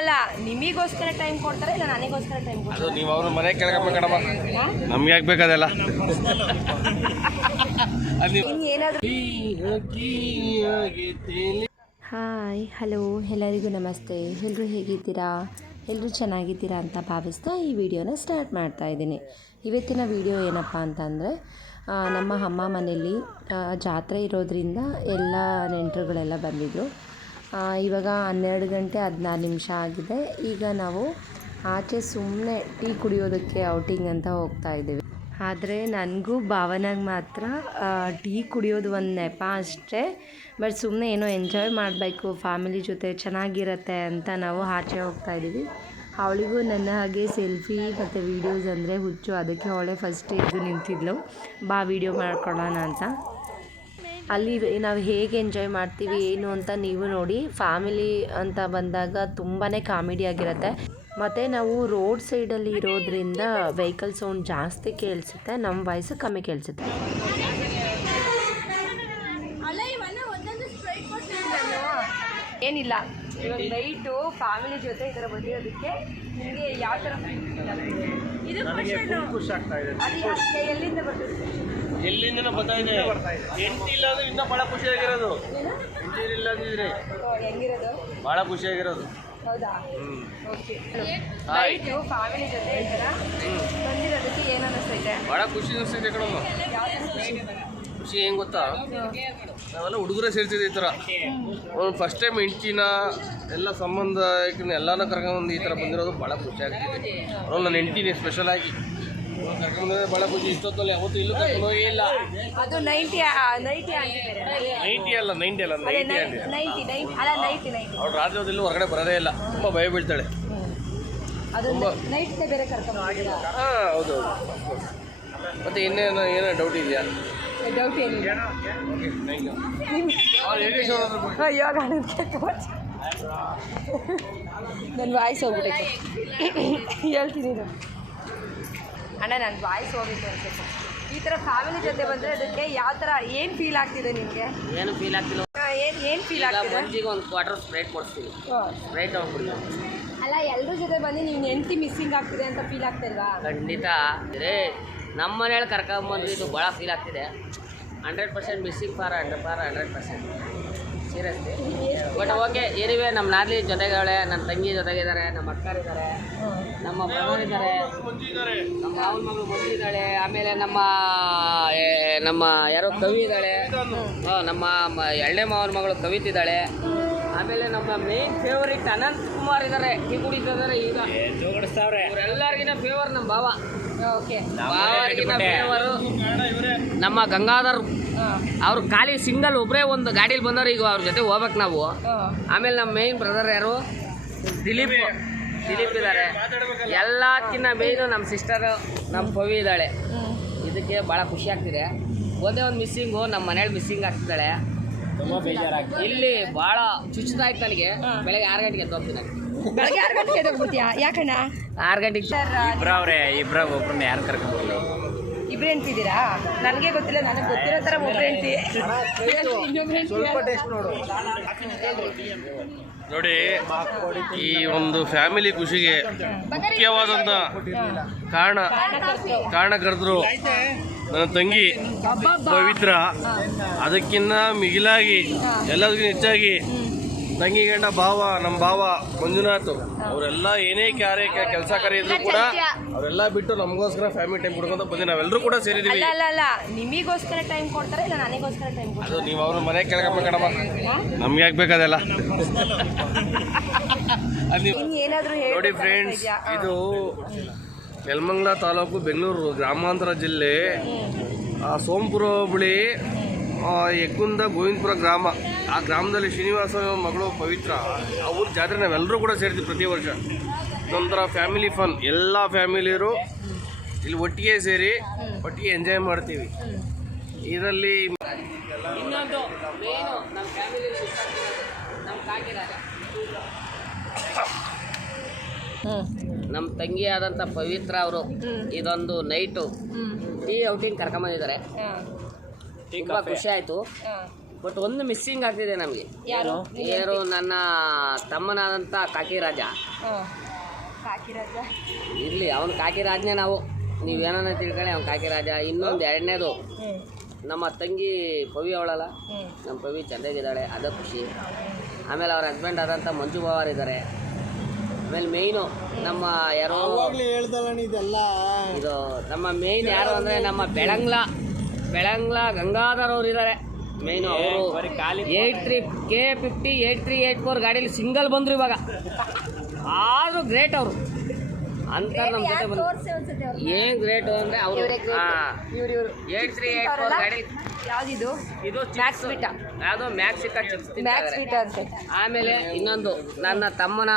ಅಲ್ಲ ನಿಮಗೋಸ್ಕರ ಟೈಮ್ ಕೊಡ್ತಾರೆ ಇಲ್ಲ ನನಗೋಸ್ಕರ ಟೈಮ್ ಕೊಡ್ತಾರೆ? ಅದು ನೀವು ಅವ್ರ ಮನೆ ಕೆಳಗಮ್ಮ ಕಣಮ್ಮ, ನಮ್ಗೆ ಯಾಕೆ ಬೇಕದೆಲ್ಲ. ಹಾಯ್ ಹಲೋ ಎಲ್ಲರಿಗೂ ನಮಸ್ತೆ. ಎಲ್ಲರೂ ಹೇಗಿದ್ದೀರಾ? ಎಲ್ಲರೂ ಚೆನ್ನಾಗಿದ್ದೀರಾ ಅಂತ ಭಾವಿಸ್ತಾ ಈ ವಿಡಿಯೋನ ಸ್ಟಾರ್ಟ್ ಮಾಡ್ತಾ ಇದ್ದೀನಿ. ಇವತ್ತಿನ ವಿಡಿಯೋ ಏನಪ್ಪ ಅಂತಂದರೆ, ನಮ್ಮ ಅಮ್ಮ ಮನೇಲಿ ಜಾತ್ರೆ ಇರೋದ್ರಿಂದ ಎಲ್ಲ ನೆಂಟರುಗಳೆಲ್ಲ ಬಂದಿದ್ದರು. ಇವಾಗ 12 ಗಂಟೆ 16 ನಿಮಿಷ ಆಗಿದೆ. ಈಗ ನಾವು ಆಚೆ ಸುಮ್ಮನೆ ಟೀ ಕುಡಿಯೋದಕ್ಕೆ ಔಟಿಂಗ್ ಅಂತ ಹೋಗ್ತಾ ಇದ್ದೀವಿ. ಆದರೆ ನನಗೂ ಭಾವನಾಗ ಮಾತ್ರ ಟೀ ಕುಡಿಯೋದು ಒಂದು ನೆಪ ಅಷ್ಟೇ. ಬಟ್ ಸುಮ್ಮನೆ ಏನೋ ಎಂಜಾಯ್ ಮಾಡಬೇಕು, ಫ್ಯಾಮಿಲಿ ಜೊತೆ ಚೆನ್ನಾಗಿರುತ್ತೆ ಅಂತ ನಾವು ಆಚೆ ಹೋಗ್ತಾ ಇದ್ದೀವಿ. ಅವಳಿಗೂ ನನ್ನ ಹಾಗೆ ಸೆಲ್ಫಿ ಮತ್ತು ವೀಡಿಯೋಸ್ ಅಂದರೆ ಹುಚ್ಚು. ಅದಕ್ಕೆ ಅವಳೇ ಫಸ್ಟ್ ಎದ್ದು ನಿಂತಿದ್ಲು, ಬಾ ವೀಡಿಯೋ ಮಾಡ್ಕೊಳ್ಳೋಣ ಅಂತ. ಅಲ್ಲಿ ನಾವು ಹೇಗೆ ಎಂಜಾಯ್ ಮಾಡ್ತೀವಿ ಏನು ಅಂತ ನೀವು ನೋಡಿ. ಫ್ಯಾಮಿಲಿ ಅಂತ ಬಂದಾಗ ತುಂಬಾ ಕಾಮಿಡಿ ಆಗಿರುತ್ತೆ. ಮತ್ತು ನಾವು ರೋಡ್ ಸೈಡಲ್ಲಿ ಇರೋದ್ರಿಂದ ವೆಹಿಕಲ್ ಸೌಂಡ್ ಜಾಸ್ತಿ ಕೇಳಿಸುತ್ತೆ, ನಮ್ಮ ವಾಯ್ಸು ಕಮ್ಮಿ ಕೇಳಿಸುತ್ತೆ. ಏನಿಲ್ಲ, ಇವಾಗ ನೈಟು ಫ್ಯಾಮಿಲಿ ಜೊತೆ ಈ ಥರ ಬಂದಿರೋದಕ್ಕೆ ನಿಮಗೆ ಯಾವ ಥರ ಖುಷಿ ಆಗ್ತಾ ಇದೆ. ಎಲ್ಲಿಂದ ಬರ್ತೀವಿ? ಎಲ್ಲಿಂದ ಬರ್ತಾ ಇದೆ. ಎಂಟಿ ಇಲ್ಲ ಅಂದ್ರೆ ಇನ್ನೂ ಭಾಳ ಖುಷಿಯಾಗಿರೋದು. ಎಂಟಿ ಇಲ್ಲ ಅಂದಿದ್ರೆ ಹೆಂಗಿರೋದು ಭಾಳ ಖುಷಿಯಾಗಿರೋದು. ಹೌದಾ? ಓಕೆ. ನೈಟು ಫ್ಯಾಮಿಲಿ ಜೊತೆ ಈ ಥರ ಬಂದಿರೋದಕ್ಕೆ ಏನು ಅನ್ನಿಸ್ತೈತೆ? ಭಾಳ ಖುಷಿ ಅನಿಸ್ತೈತೆ ಕಣಮ್ಮ. ಖುಷಿ ಹೆಂಗೆ ಗೊತ್ತಾ, ನಾವೆಲ್ಲ ಹುಡುಗರೇ ಸೇರ್ತಿದ್ದೆ ಈ ಥರ. ಒಂದು ಫಸ್ಟ್ ಟೈಮ್ ಹೆಂಡ್ತಿನ ಎಲ್ಲ ಸಂಬಂಧ ಎಲ್ಲಾನು ಕರ್ಕೊಂಡ್ಬಂದು ಈ ಥರ ಬಂದಿರೋದು ಭಾಳ ಖುಷಿ ಆಗ್ತಿದೆ. ಅವ್ರು ನನ್ನ ಹೆಂಡ್ತಿನೇ ಸ್ಪೆಷಲ್ ಆಗಿ ಕರ್ಕೊಂಡ್ಬಂದ್ರೆ ಭಾಳ ಖುಷಿ. ಇಷ್ಟೊತ್ತಲ್ಲಿ ಯಾವತ್ತೂ ಇಲ್ಲೂ ಕರ್ಕೊಂಡು ಹೋಗೇ ಇಲ್ಲ. ಅದು 90 ಅಲ್ಲ 90 ಅಲ್ಲ ಅವ್ಳು ರಾಜ್ಯದಲ್ಲಿ ಹೊರಗಡೆ ಬರೋದೇ ಇಲ್ಲ, ತುಂಬ ಭಯ ಬೀಳ್ತಾಳೆ. ನೈಟ್ ಬೇರೆ ಕರ್ಕೊಂಡು ಹಾಂ ಹೌದು. ಮತ್ತು ಇನ್ನೇನು ಏನೋ ಡೌಟ್ ಇದೆಯಾ? ಡೌಟ್ ಏನಿಲ್ಲ. ಇವಾಗ ನನ್ನ ವಾಯ್ಸ್ ಹೋಗ್ಬಿಟ್ಟೈತೆ, ಹೇಳ್ತೀನಿ ಅಣ್ಣ. ನನ್ನ ವಾಯ್ಸ್ ಹೋಗಿತ್ತು ಅನ್ಸುತ್ತೆ. ಈ ಥರ ಫ್ಯಾಮಿಲಿ ಜೊತೆ ಬಂದರೆ ಅದಕ್ಕೆ ಯಾವ ಥರ ಏನು ಫೀಲ್ ಆಗ್ತಿದೆ ನಿಮಗೆ? ಏನು ಫೀಲ್ ಆಗ್ತಿಲ್ಲ. ಏನು ಫೀಲ್ ಆಗ್ತಿದೆ? ಮಂಜಿಗೆ ಒಂದು ಕ್ವಾರ್ಟರ್ ಸ್ಪ್ರೈಟ್ ಕೊಡ್ತೀವಿ. ಸ್ಪ್ರೈಟ್ ಹೋಗ್ಬಿಡಿ. ಅಲ್ಲ, ಎಲ್ಲರೂ ಜೊತೆ ಬಂದು ನೀವು ಹೆಂಡ್ತಿ ಮಿಸ್ಸಿಂಗ್ ಆಗ್ತಿದೆ ಅಂತ ಫೀಲ್ ಆಗ್ತಿಲ್ವಾ? ಖಂಡಿತ. ಅಂದರೆ ನಮ್ಮ ಮನೇಲಿ ಕರ್ಕೊಂಬಂದು ಇದು ಭಾಳ ಫೀಲ್ ಆಗ್ತಿದೆ. 100% missing for 100% seriously. But okay, ಏನಿವೆ ನಮ್ಮ ನಾದ್ಲಿ ಜೊತೆಗಿದ್ದಾಳೆ, ನನ್ನ ತಂಗಿ ಜೊತೆಗಿದ್ದಾರೆ, ನಮ್ಮ ಅಕ್ಕರಿದ್ದಾರೆ, ನಮ್ಮ ಬ್ರದರ್ ಇದ್ದಾರೆ, ನಮ್ಮ ಮಾವನ ಮಗಳು ಮಂಜು ಇದ್ದಾಳೆ, ಆಮೇಲೆ ನಮ್ಮ ಯಾರೋ ಕವಿ ಇದ್ದಾಳೆ, ನಮ್ಮ ಎರಡನೇ ಮಾವನ ಮಗಳು ಕವಿತಿದ್ದಾಳೆ, ಆಮೇಲೆ ನಮ್ಮ ಮೇನ್ ಫೇವರಿಟ್ ಅನಂತ್ ಕುಮಾರ್ ಇದ್ದಾರೆ, ಟೀ ಕುಡಿತಿದ್ದಾರೆ. ಈಗ ಇವರೆಲ್ಲರಿಗಿನ ಫೇವರ್ ನಮ್ಮ ಭಾವ. ಭಾವರಿಗಿನ ಫೇವರು ನಮ್ಮ ಗಂಗಾಧರ್. ಅವ್ರು ಖಾಲಿ ಸಿಂಗಲ್ ಒಬ್ಬರೇ ಒಂದು ಗಾಡೀಲಿ ಬಂದವ್ರು. ಈಗ ಅವ್ರ ಜೊತೆ ಹೋಗ್ಬೇಕು ನಾವು. ಆಮೇಲೆ ನಮ್ಮ ಮೇನ್ ಬ್ರದರ್ ಯಾರು, ದಿಲೀಪ್ ಇದ್ದಾರೆ. ಎಲ್ಲಕ್ಕಿಂತ ಮೇಯ್ನು ನಮ್ಮ ಸಿಸ್ಟರು ನಮ್ಮ ಪವಿ ಇದ್ದಾಳೆ. ಇದಕ್ಕೆ ಭಾಳ ಖುಷಿ ಆಗ್ತಿದೆ. ಒಂದೇ ಒಂದು ಮಿಸ್ಸಿಂಗು, ನಮ್ಮ ಮನೇಲಿ ಮಿಸ್ಸಿಂಗ್ ಆಗ್ತಿದ್ದಾಳೆ. ತುಂಬ ಬೇಜಾರಾಗ್ತದೆ. ಇಲ್ಲಿ ಭಾಳ ಚುಚ್ಚುತ್ತಾ ಇತ್ತು ನನಗೆ. ಬೆಳಗ್ಗೆ 6 ಗಂಟೆಗೆ ಎದ್ದು ಹೋಗ್ತೀನಿ. ಬೆಳಗ್ಗೆ 6 ಗಂಟೆಗೆ ಎದ್ದು ಹೋಗ್ಬಿಡ್ತೀಯಾ? ಯಾಕಣ್ಣ? 6 ಗಂಟೆಗೆ ಇಬ್ಬರಾಗ ಒಬ್ಬರನ್ನ ಯಾರು ಕರ್ಕೊಂಡು ಇಬ್ರು ಹೆಂಡ್ತಿದ್ದೀರಾ? ನನಗೆ ಗೊತ್ತಿಲ್ಲ, ನನಗೆ ಗೊತ್ತಿರೋ ಥರ ಒಬ್ಬರು ಹೆಂಡ್ತಿ. ನೋಡಿ, ಈ ಒಂದು ಫ್ಯಾಮಿಲಿ ಖುಷಿಗೆ ಮುಖ್ಯವಾದಂಥ ಕಾರಣಕರ್ತರು ನನ್ನ ತಂಗಿ ಪವಿತ್ರ. ಅದಕ್ಕಿಂತ ಮಿಗಿಲಾಗಿ ಎಲ್ಲದಕ್ಕಿಂತ ಹೆಚ್ಚಾಗಿ ತಂಗಿ ಗಂಡ ನಮ್ಮ ಭಾವ ಮಂಜುನಾಥ್. ಅವರೆಲ್ಲ ಏನೇ ಕೆಲಸ ಕಾರ್ಯ ಇದ್ರು ಕೂಡ ಅವರೆಲ್ಲ ಬಿಟ್ಟು ನಮಗೋಸ್ಕರ ಫ್ಯಾಮಿಲಿ ಟೈಮ್ ಕೊಡ್ಕೊಂತ ಬಂದು ನಾವೆಲ್ಲರೂ ಕೂಡ ಸೇರಿದ್ದೀವಿ. ಅಲ್ಲ, ನಿಮಗೋಸ್ಕರ ಟೈಮ್ ಕೊಡ್ತಾರೆ ಇಲ್ಲ ನನಗೋಸ್ಕರ ಟೈಮ್ ಕೊಡ್ತಾರೆ? ಅದು ನೀವು ಅವ್ರ ಮನೆ ಕೆಳಗಮ್ಮ ಕಣಮ್ಮ, ನಮ್ಗೆ ಯಾಕೆ ಬೇಕದೆಲ್ಲ. ನೋಡಿ ಫ್ರೆಂಡ್ಸ್, ಇದು ನೆಲಮಂಗಲ ತಾಲೂಕು, ಬೆಂಗಳೂರು ಗ್ರಾಮಾಂತರ ಜಿಲ್ಲೆ, ಸೋಂಪುರ ಹೋಬಳಿ, ಯಗ್ಗುಂದ ಗೋವಿಂದಪುರ ಗ್ರಾಮ. ಆ ಗ್ರಾಮದಲ್ಲಿ ಶ್ರೀನಿವಾಸ ಮಗಳು ಪವಿತ್ರ. ಆ ಊರ ಜಾತ್ರೆ ನಾವೆಲ್ಲರೂ ಕೂಡ ಸೇರ್ತೀವಿ ಪ್ರತಿ ವರ್ಷ. ಇದೊಂಥರ ಫ್ಯಾಮಿಲಿ ಫನ್. ಎಲ್ಲ ಫ್ಯಾಮಿಲಿಯರು ಇಲ್ಲಿ ಒಟ್ಟಿಗೆ ಸೇರಿ ಒಟ್ಟಿಗೆ ಎಂಜಾಯ್ ಮಾಡ್ತೀವಿ. ಇದರಲ್ಲಿ ಇನ್ನೊಂದು ಮೇನು ನಮ್ಮ ಫ್ಯಾಮಿಲಿ ನಮ್ಮ ಕಾಕಿದ್ದಾರೆ. ನಮ್ಮ ತಂಗಿ ಆದಂಥ ಪವಿತ್ರ ಅವರು ಇದೊಂದು ನೈಟು ಟೀ ಔಟಿಂಗ್ ಕರ್ಕೊಂಬಂದಿದ್ದಾರೆ. ತುಂಬ ಖುಷಿ ಆಯಿತು. ಬಟ್ ಒಂದು ಮಿಸ್ಸಿಂಗ್ ಆಗ್ತಿದೆ ನಮಗೆ. ಯಾರು ಯಾರು ನನ್ನ ತಮ್ಮನಾದಂಥ ಕಾಕಿ ರಾಜ. ಕಾಕಿ ರಾಜ ಇರಲಿ, ಅವನು ಕಾಕಿ ರಾಜನೇ. ನಾವು ನೀವೇನ ತಿಳ್ಕೊಳ್ಳಿ, ಅವ್ನು ಕಾಕಿ ರಾಜ. ಇನ್ನೊಂದು ಎರಡನೇದು ನಮ್ಮ ತಂಗಿ ಪವಿ ಅವಳಲ್ಲ, ನಮ್ಮ ಪವಿ ಚೆನ್ನಾಗಿದ್ದಾಳೆ, ಅದೇ ಖುಷಿ. ಆಮೇಲೆ ಅವ್ರ ಹಸ್ಬೆಂಡ್ ಆದಂಥ ಮಂಜು ಬಾವರ್ ಇದ್ದಾರೆ. ಆಮೇಲೆ ಮೇಯ್ನು ನಮ್ಮ ಯಾರೋ ಇದು ನಮ್ಮ ಮೇಯ್ನ್ ಯಾರು ಅಂದರೆ ನಮ್ಮ ಬೆಳಂಗ್ಲ ಗಂಗಾಧರ್ ಅವ್ರು ಇದ್ದಾರೆ ಮೇಯ್ನು. ಅವರು 83 K50 8384 ಗಾಡೀಲಿ ಸಿಂಗಲ್ ಬಂದರು ಇವಾಗ. ಆದರೂ ಗ್ರೇಟ್ ಅವರು ಅಂತಾರೆ ನಮ್ಮ ಜೊತೆ ಬಂದು. ಏನು ಗ್ರೇಟು ಅಂದರೆ ಅವರು 8384 ಗಾಡಿ. ಯಾವ್ದಿದು? ಇದು ಮ್ಯಾಕ್ಸ್ ಬಿಟ, ಯಾವುದೋ ಮ್ಯಾಕ್ಸಿಕಾ ಚಿಪ್ಸ್ ಮ್ಯಾಕ್ಸ್ ಬಿಟ ಅಂತೆ. ಆಮೇಲೆ ಇನ್ನೊಂದು ನನ್ನ ತಮ್ಮನ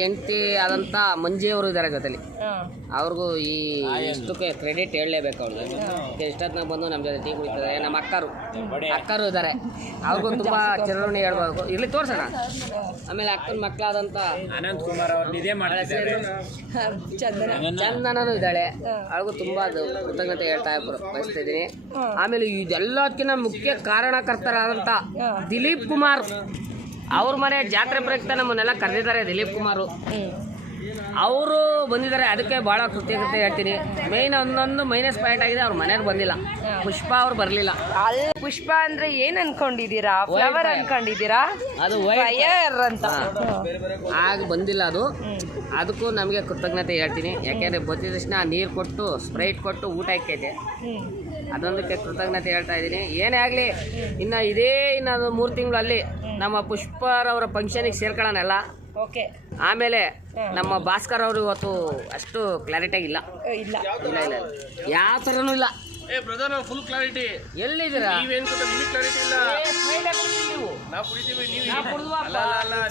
ಹೆಂಡತಿ ಆದಂಥ ಮಂಜಿಯವರು ಇದ್ದಾರೆ ಜೊತೆಲಿ. ಅವ್ರಿಗೂ ಈ ಎಷ್ಟಕ್ಕೆ ಕ್ರೆಡಿಟ್ ಹೇಳಲೇಬೇಕು. ಅವ್ರಿಗೆ ಎಷ್ಟೊತ್ತಿನಾಗ ಬಂದು ನಮ್ಮ ಜೊತೆ ಟೀ ಕುಡಿತಾರೆ. ನಮ್ಮ ಅಕ್ಕರು ಇದ್ದಾರೆ, ಅವ್ರಿಗೂ ತುಂಬ ಚಿರಋಣಿ ಹೇಳ್ಬೇಕು. ಇಲ್ಲಿ ತೋರ್ಸೋಣ. ಆಮೇಲೆ ಅಕ್ಕನ ಮಕ್ಕಳಾದಂಥ ಅನಂತ್ ಕುಮಾರ್ ಅವ್ರು ಇದೇ ಮಾಡ್ತಾರೆ. ಚಂದನೂ ಇದ್ದಾಳೆ, ಅವ್ರಿಗೂ ತುಂಬ ಕೃತಜ್ಞತೆ ಹೇಳ್ತಾ ಬಯಸ್ತಿದ್ದೀನಿ. ಆಮೇಲೆ ಇದೆಲ್ಲದಕ್ಕಿಂತ ಮುಖ್ಯ ಕಾರಣಕರ್ತರಾದಂಥ ದಿಲೀಪ್ ಕುಮಾರ್ ಅವ್ರ ಮನೆ ಜಾತ್ರೆ ಪ್ರಯುಕ್ತ ನಮ್ಮನ್ನೆಲ್ಲ ಕರೆದಿದ್ದಾರೆ. ದಿಲೀಪ್ ಕುಮಾರು ಅವರು ಬಂದಿದ್ದಾರೆ, ಅದಕ್ಕೆ ಭಾಳ ಕೃತಜ್ಞತೆ ಹೇಳ್ತೀನಿ. ಮೇಯ್ನ್ ಒಂದೊಂದು ಮೈನಸ್ ಪಾಯಿಂಟ್ ಆಗಿದೆ, ಅವ್ರ ಮನೆಗೆ ಬಂದಿಲ್ಲ. ಪುಷ್ಪ ಅವ್ರು ಬರಲಿಲ್ಲ. ಅಲ್ಲಿ ಪುಷ್ಪ ಅಂದ್ರೆ ಏನ್ ಅನ್ಕೊಂಡಿದ್ದೀರಾ? ಫ್ಲವರ್ ಅನ್ಕೊಂಡಿದ್ದೀರಾ? ಅದು ಫೈರ್ ಅಂತ ಆಗ ಬಂದಿಲ್ಲ. ಅದಕ್ಕೂ ನಮಗೆ ಕೃತಜ್ಞತೆ ಹೇಳ್ತೀನಿ. ಯಾಕೆಂದರೆ ಬಂದಿದ ತಕ್ಷಣ ನೀರು ಕೊಟ್ಟು ಸ್ಪ್ರೈಟ್ ಕೊಟ್ಟು ಊಟ ಇಕ್ಕೈತೆ, ಅದೊಂದಕ್ಕೆ ಕೃತಜ್ಞತೆ ಹೇಳ್ತಾ ಇದ್ದೀನಿ. ಏನೇ ಆಗಲಿ, ಇನ್ನು ಇನ್ನೊಂದು 3 ತಿಂಗಳಲ್ಲಿ ನಮ್ಮ ಪುಷ್ಪರವರ ಫಂಕ್ಷನಿಗೆ ಸೇರ್ಕೊಳ್ಳೋಣಲ್ಲ. ಓಕೆ. ಆಮೇಲೆ ನಮ್ಮ ಭಾಸ್ಕರ್ ಅವರು ಇವತ್ತು ಅಷ್ಟು ಕ್ಲಾರಿಟಿಯಾಗಿ ಇಲ್ಲ, ಯಾವ ಥರನೂ ಇಲ್ಲ. ಏ ಬ್ರದರ್, ಫುಲ್ ಕ್ಲಾರಿಟಿ. ಎಲ್ಲಿದ್ದೀರಾ? ನೀವೇನು ಗೊತ್ತಾ, ನಿಮಗೆ ಕ್ಲಾರಿಟಿ ಇಲ್ಲ. ನೀವು ನಾವು ಕುಡಿತೀವಿ, ನೀವು ಅಲ್ಲ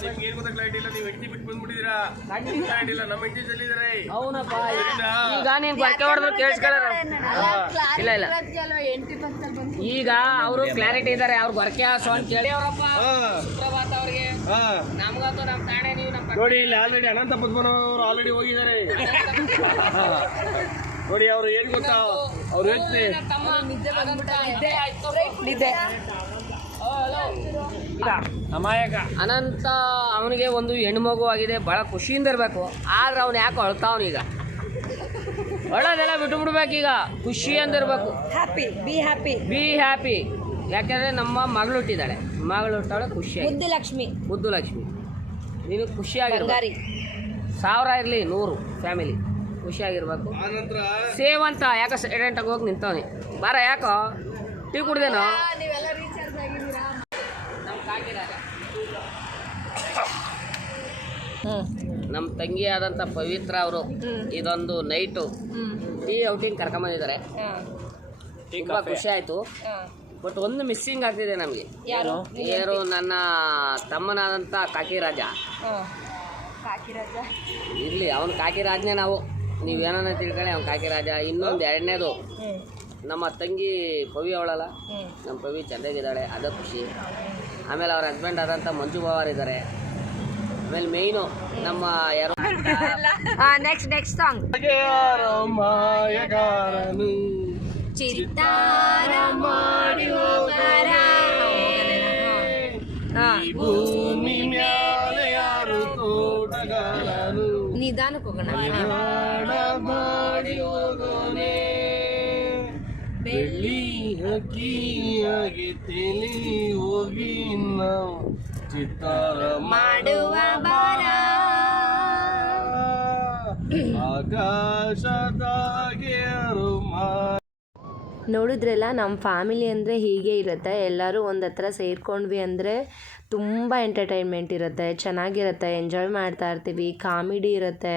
ನಿಮ್ಗೆ ಏನು ಗೊತ್ತಾ ಕ್ಲಾರಿಟಿ ಇಲ್ಲ. ನೀವು ಹೆಂಡತಿ ಬಿಟ್ಟು ಬಂದ್ಬಿಟ್ಟಿದ್ದೀರಾ. ಕ್ಲಾರಿಟಿ ಇಲ್ಲ. ನಮ್ಮ ಹೆಂಡತಿ ಚೆಲ್ಲಿದ್ದಾರೆ. ಅವನಪ್ಪ, ಈಗ ನೀನು ಬರ್ಕೆ ಹೊಡೆದ್ರು ಕೇಳಿಸ್ಕೊಳ್ಳೋರು. ಇಲ್ಲ ಈಗ ಅವರು ಕ್ಲಾರಿಟಿ ಇದ್ದಾರೆ. ಅವ್ರು ಬರ್ಕೆ ಹಾಸು ಅಂತ ಹೇಳಿ ಅವರಪ್ಪ. ಸುಪ್ರಭಾತ ಅವ್ರಿಗೆ, ನಮ್ಗಂತೂ ನಮ್ಮ ತಾಣೆ ನೀವು ನಮ್ಮ ನೋಡಿ, ಇಲ್ಲಿ ಆಲ್ರೆಡಿ ಅನಂತ ಪದ್ಮನಾಭ ಆಲ್ರೆಡಿ ಹೋಗಿದ್ದಾರೆ. ನೋಡಿ, ಅವ್ರು ಏನ್ ಗೊತ್ತಾ, ಅವ್ರು ಹೇಳ್ತೀನಿ ಅಮಾಯಕ ಅನಂತ ಅವನಿಗೆ ಒಂದು ಹೆಣ್ಮಗು ಆಗಿದೆ. ಭಾಳ ಖುಷಿಯಿಂದ ಇರಬೇಕು. ಆದ್ರೆ ಅವ್ನು ಯಾಕೆ ಅಳ್ತಾವನೀಗ? ಅಳೋದೆಲ್ಲ ಬಿಟ್ಬಿಡ್ಬೇಕೀಗ, ಖುಷಿ ಅಂದಿರ್ಬೇಕು. Be happy. ಯಾಕೆಂದರೆ ನಮ್ಮ ಮಗಳು ಹುಟ್ಟಿದ್ದಾಳೆ, ಖುಷಿಯಾಗಿ. ಮುದ್ದು ಲಕ್ಷ್ಮಿ ನೀನು ಖುಷಿಯಾಗಿರ್ಬೇಕು. 1000 ಇರಲಿ 100 ಫ್ಯಾಮಿಲಿ ಖುಷಿಯಾಗಿರ್ಬೇಕು. ಸೇವಂತ ಯಾಕೆ ಸೈಲೆಂಟಾಗಿ ಹೋಗಿ ನಿಂತವನಿ? ಬಾರ, ಯಾಕೋ ಟೀ ಕುಡ್ದೇನೋ? ನಮ್ಮ ತಂಗಿ ಆದಂಥ ಪವಿತ್ರ ಅವರು ಇದೊಂದು ನೈಟು ಟೀ ಔಟಿಂಗ್ ಕರ್ಕೊಂಬಂದಿದ್ದಾರೆ. ತುಂಬ ಖುಷಿ ಆಯಿತು. ಬಟ್ ಒಂದು ಮಿಸ್ಸಿಂಗ್ ಆಗ್ತಿದೆ ನಮಗೆ. ಯಾರು ನನ್ನ ತಮ್ಮನಾದಂಥ ಕಾಕಿ ರಾಜ. ಇರಲಿ, ಅವನು ಕಾಕಿ ರಾಜನೇ. ನಾವು ನೀವೇನ ತಿಳ್ಕೊಳ್ಳಿ, ಅವ್ನು ಕಾಕಿ ರಾಜ. ಇನ್ನೊಂದು ಎರಡನೇದು ನಮ್ಮ ತಂಗಿ ಪವಿ ಅವಳಲ್ಲ, ನಮ್ಮ ಪವಿ ಚೆನ್ನಾಗಿದ್ದಾಳೆ, ಅದೇ ಖುಷಿ. ಆಮೇಲೆ ಅವ್ರ ಹಸ್ಬೆಂಡ್ ಆದಂಥ ಮಂಜು ಬಾವರ್ ಇದ್ದಾರೆ. ಆಮೇಲೆ ಮೇಯ್ನು ನಮ್ಮ ಯಾರು ನೆಕ್ಸ್ಟ್ ಸಾಂಗ್ ಚಿತ್ತಾರ ಮಾಡಿ ಹೋಗರ ಭೂಮಿ ಮ್ಯಾಲೆ ಯಾರು ತೋಟಗಾರನು, ನಿಧಾನಕ್ಕೆ ಹೋಗೋಣ. ಮಾಡಿ ಹೋಗೋನೆ ಬೆಳ್ಳಿ ಹಕ್ಕಿಯಾಗಿ ತೇಲಿ ಹೋಗಿ ನಾವು ಚಿತ್ತಾರ ಮಾಡುವ ಬಾರ ಆಕಾಶದಾಗೆ ನೋಡಿದ್ರಲ್ಲ, ನಮ್ಮ ಫ್ಯಾಮಿಲಿ ಅಂದರೆ ಹೀಗೆ ಇರುತ್ತೆ. ಎಲ್ಲರೂ ಒಂದು ಹತ್ರ ಸೇರ್ಕೊಂಡ್ವಿ ಅಂದರೆ ತುಂಬ ಎಂಟರ್ಟೈನ್ಮೆಂಟ್ ಇರುತ್ತೆ, ಚೆನ್ನಾಗಿರುತ್ತೆ, ಎಂಜಾಯ್ ಮಾಡ್ತಾ ಇರ್ತೀವಿ, ಕಾಮಿಡಿ ಇರುತ್ತೆ.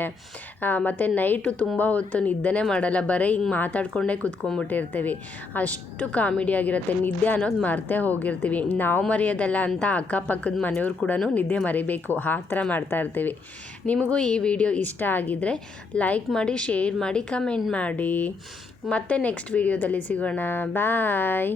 ಮತ್ತು ನೈಟು ತುಂಬ ಹೊತ್ತು ನಿದ್ದೆನೇ ಮಾಡಲ್ಲ, ಬರೀ ಹಿಂಗೆ ಮಾತಾಡ್ಕೊಂಡೇ ಕೂತ್ಕೊಂಡ್ಬಿಟ್ಟಿರ್ತೀವಿ. ಅಷ್ಟು ಕಾಮಿಡಿಯಾಗಿರುತ್ತೆ. ನಿದ್ದೆ ಅನ್ನೋದು ಮರ್ತೇ ಹೋಗಿರ್ತೀವಿ. ನಾವು ಮರೆಯೋದಲ್ಲ ಅಂತ ಅಕ್ಕಪಕ್ಕದ ಮನೆಯವ್ರು ಕೂಡ ನಿದ್ದೆ ಮರಿಬೇಕು, ಆ ಥರ ಮಾಡ್ತಾಯಿರ್ತೀವಿ. ನಿಮಗೂ ಈ ವಿಡಿಯೋ ಇಷ್ಟ ಆಗಿದ್ದರೆ ಲೈಕ್ ಮಾಡಿ, ಶೇರ್ ಮಾಡಿ, ಕಮೆಂಟ್ ಮಾಡಿ. ಮತ್ತೆ ನೆಕ್ಸ್ಟ್ ವಿಡಿಯೋದಲ್ಲಿ ಸಿಗೋಣ. ಬಾಯ್.